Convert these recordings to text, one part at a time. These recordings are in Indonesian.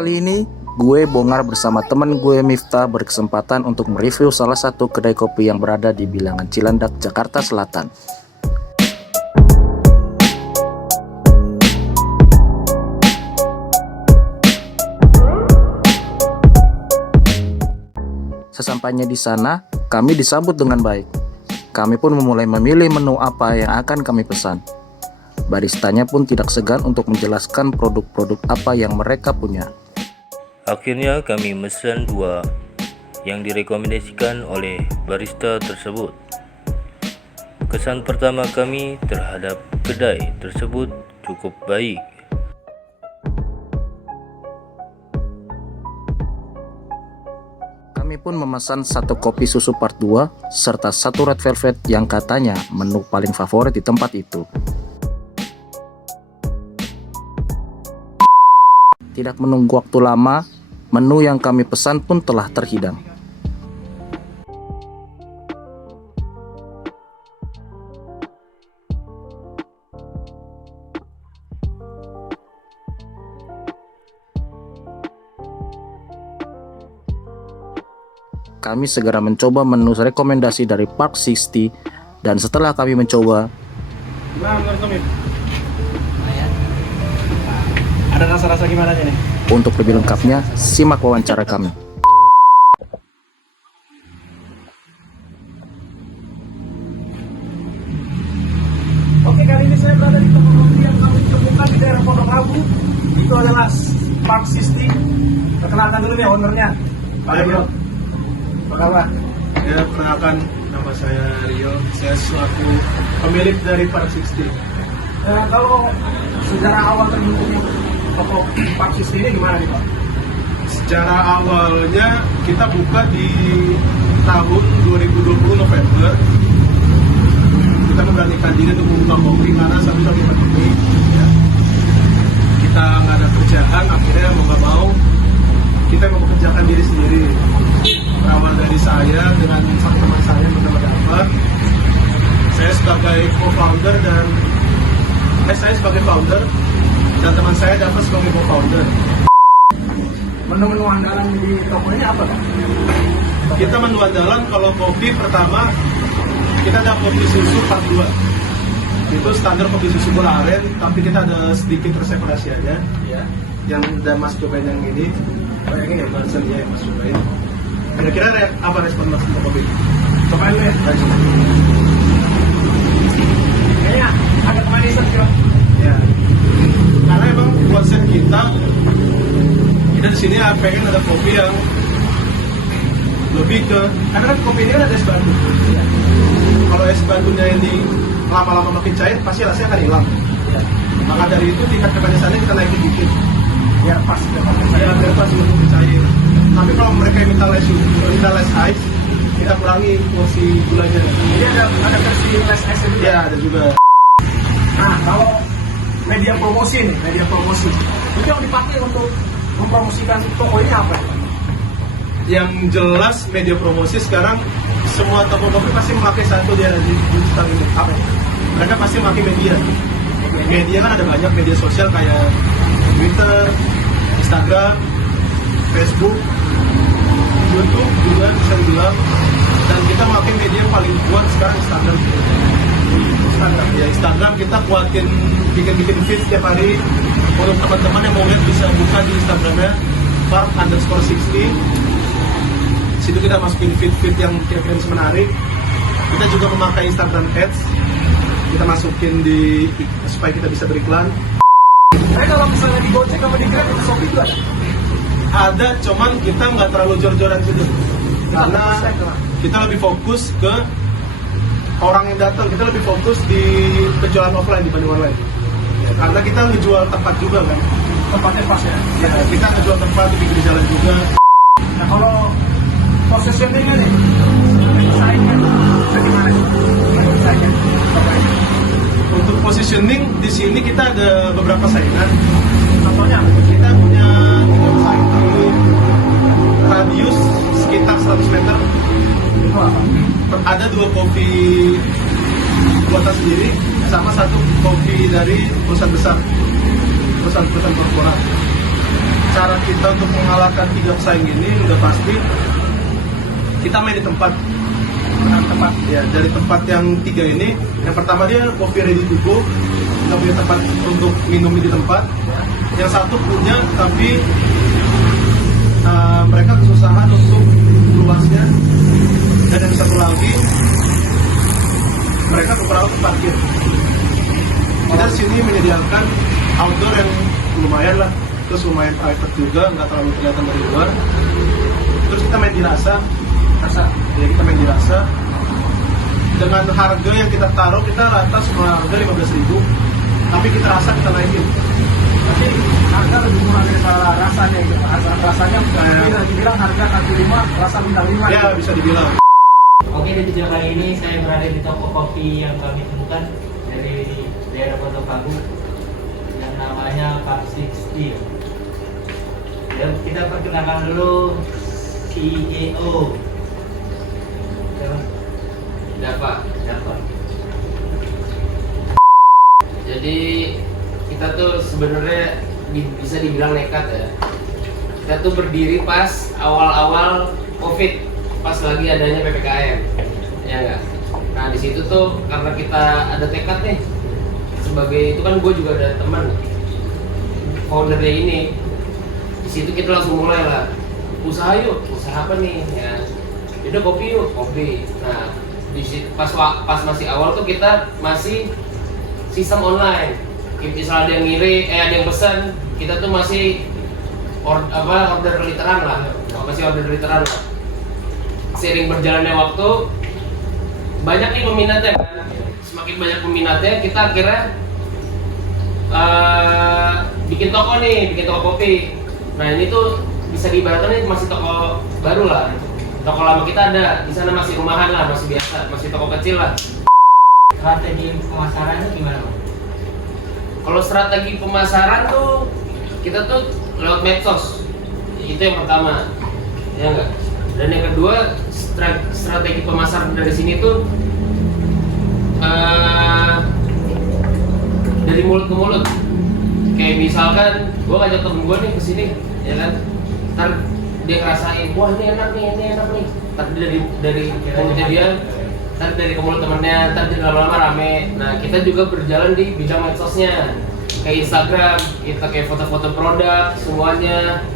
Kali ini, gue Bongar bersama teman gue Miftah berkesempatan untuk mereview salah satu kedai kopi yang berada di Bilangan Cilandak, Jakarta Selatan. Sesampainya di sana, kami disambut dengan baik. Kami pun memulai memilih menu apa yang akan kami pesan. Baristanya pun tidak segan untuk menjelaskan produk-produk apa yang mereka punya. Akhirnya kami mesan 2 yang direkomendasikan oleh barista tersebut. Kesan pertama kami terhadap kedai tersebut cukup baik. Kami pun memesan 1 kopi susu part 2 serta 1 red velvet yang katanya menu paling favorit di tempat itu. Tidak menunggu waktu lama, menu yang kami pesan pun telah terhidang. Kami segera mencoba menu rekomendasi dari Park 60 dan setelah kami mencoba, ada rasa-rasa gimana nih? untuk lebih lengkapnya simak wawancara kami. Oke, kali ini saya berada di toko kopi yang kami temukan di daerah Pondok Labu. Itu adalah Park 60. Perkenalkan dulu nih ownernya, Pak Rio. Apa kabar? Ya, perkenalkan, nama saya Rio. Saya selaku pemilik dari Park 60. Kalau sejarah awal terbentuknya toko Park 60 ini gimana nih Pak? Secara awalnya kita buka di tahun 2020 November. Kita memberanikan diri untuk membuka kopi karena satu-satunya pandemi. Ya. Kita nggak ada kerjaan, akhirnya mau nggak mau kita mempekerjakan diri sendiri. Berawal dari saya dengan satu teman saya bernama Dapat. Saya sebagai co-founder dan saya sebagai founder dan teman saya dapat sebagai co-founder. Menu-menu andalan di toko ini apa Pak? Kita menu andalan kalau kopi pertama kita ada kopi susu part 2. Itu standar kopi susu gula aren, tapi kita ada sedikit resep rahasianya. Ya. Yang udah Mas cobain yang ini. Yang ini ya barusan dia yang Mas cobain. Kira-kira apa respon Mas untuk kopi? Cobain dulu ya. Kayaknya agak kemanisan sih Pak. Ya. Karena emang konsep kita di sini pengen ada kopi yang lebih ke, karena kan kopi ini kan ada es batu. Ya. Kalau es batunya ini lama-lama makin cair, pasti rasanya akan hilang. Ya. Maka dari itu tingkat kemanisannya kita naikin dikit. Biar pas, Biar pas untuk cair. Tapi kalau mereka minta less ice, kita kurangi porsi gulanya. Jadi ada versi less ice juga. Ya, ada juga. Nah, kalau media promosi nih, itu yang dipakai untuk mempromosikan toko ini apa? Yang jelas media promosi sekarang semua toko kopi pasti memakai satu dia di digital ini. Apa? Mereka pasti memakai media. Media kan ada banyak media sosial kayak Twitter, Instagram, Facebook, YouTube juga bisa dibilang. Dan kita memakai media yang paling kuat sekarang Instagram. Instagram kita kuatin bikin feed setiap hari. Untuk teman-teman yang mau lihat bisa buka di Instagramnya Park_60. Situ kita masukin feed yang kira-kira bisa menarik. Kita juga memakai Instagram Ads. Kita masukin supaya kita bisa beriklan. Tapi kalau misalnya di Gojek sama di Grab itu Shopee juga ada, cuman kita nggak terlalu jor-joran gitu. Karena kita lebih fokus ke orang yang datang, kita lebih fokus di penjualan offline dibanding online. Ya, karena kita ngejual tempat juga kan. tempatnya pas ya. Ya, kita ngejual tempat di pinggir jalan juga. Nah kalau positioningnya nih, saingnya bagaimana sih? Saingnya. Untuk positioning di sini kita ada beberapa saingan. Contohnya Kita punya saing di radius sekitar 100 meter. itu apa? Ada 2 kopi buatan sendiri sama 1 kopi dari perusahaan besar, perusahaan korporat. cara kita untuk mengalahkan 3 pesaing ini udah pasti kita main di tempat. Ya, dari tempat yang 3 ini, yang pertama dia coffee ready to go, kita punya tempat untuk minum di tempat. Yang satu punya, tapi mereka kesusahan untuk luasnya. Dan yang satu lagi, mereka kekurangan parkir. Kita di sini menyediakan outdoor yang lumayan lah, terus lumayan private juga, nggak terlalu kelihatan dari luar. Terus kita main di rasa, ya kita main di rasa. Dengan harga yang kita taruh, kita rata semua harga 15.000, tapi kita rasa kita naikin. Tapi harga lebih murah dari rasanya gitu. Rasanya bisa dibilang harga kaki 5, rasa bintang 5. Ya bisa dibilang. Oke, di video kali ini saya berada di toko kopi yang kami temukan dari daerah Pondok Labu yang namanya Cup 60. Dan kita perkenalkan dulu CEO. Dapat. Jadi kita tuh sebenarnya bisa dibilang nekat ya. Kita tuh berdiri pas awal-awal COVID, pas lagi adanya PPKM, ya enggak. Nah di situ tuh karena kita ada tekad nih, sebagai itu kan gue juga ada teman foundernya ini. Di situ kita langsung mulai lah, usaha yuk, usaha apa nih? Ya, udah kopi yuk, kopi. Nah di situ pas masih awal tuh kita masih sistem online. Misalnya ada yang ada yang pesan, kita tuh masih order literan lah, masih order literan lah. Seiring berjalannya waktu, banyak nih peminatnya kan. Semakin banyak peminatnya, kita akhirnya bikin toko kopi. Nah ini tuh bisa diibaratkan ini masih toko baru lah. Toko lama kita ada, di sana masih rumahan lah, masih biasa, masih toko kecil lah. Strategi pemasarannya gimana? Kalau strategi pemasaran tuh kita tuh lewat medsos, itu yang pertama, ya enggak. Dan yang kedua, strategi pemasaran dari sini tuh dari mulut ke mulut. Kayak misalkan gue ngajak temen gue nih kesini, ya kan, ntar dia ngerasain, wah ini enak nih. Ntar dari mulutnya dia, ntar dari ke mulut temennya, ntar lama-lama rame. Nah kita juga berjalan di bidang medsosnya, kayak Instagram, kita kayak foto-foto produk semuanya.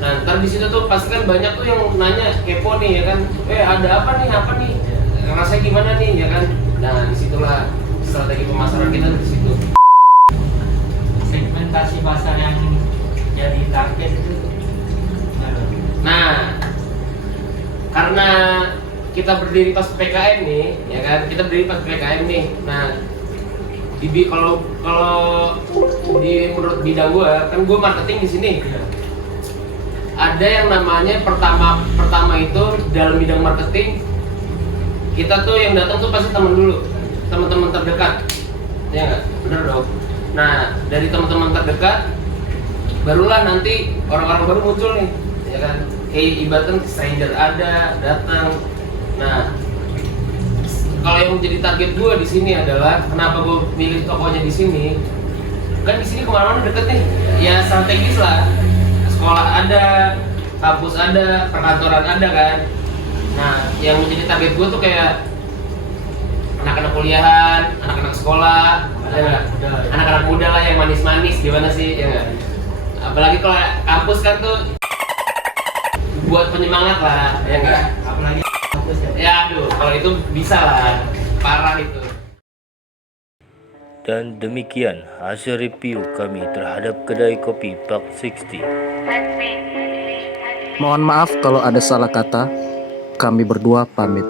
Nah ntar di situ tuh pasti kan banyak tuh yang nanya, kepo nih ya kan, ada apa nih, rasanya gimana nih ya kan. Nah disitulah strategi pemasaran kita di situ. Segmentasi pasar yang jadi target itu. Nah karena kita berdiri pas PPKM nih, ya kan, Nah kalau di menurut bidang gua, kan gua marketing di sini. Ada yang namanya pertama itu dalam bidang marketing, kita tuh yang datang tuh pasti teman-teman terdekat, ya nggak, bener dong. Nah dari teman-teman terdekat, barulah nanti orang-orang baru muncul nih, ya kan. Kayak ibaratkan stranger ada datang. Nah kalau yang menjadi target gue di sini adalah kenapa gue milih tokonya di sini? Kan di sini kemana-mana deket nih, ya strategis lah. Sekolah ada, kampus ada, perkantoran ada kan. Nah yang menjadi target gue tuh kayak anak-anak kuliahan, anak-anak sekolah, anak-anak muda lah yang manis-manis gimana sih, ya nggak? Apalagi kalau kampus kan tuh buat penyemangat lah, ya nggak? Apalagi kampus kan? Ya aduh, kalau itu bisa lah, parah itu. Dan demikian hasil review kami terhadap kedai kopi Park 60. Mohon maaf kalau ada salah kata. Kami berdua pamit.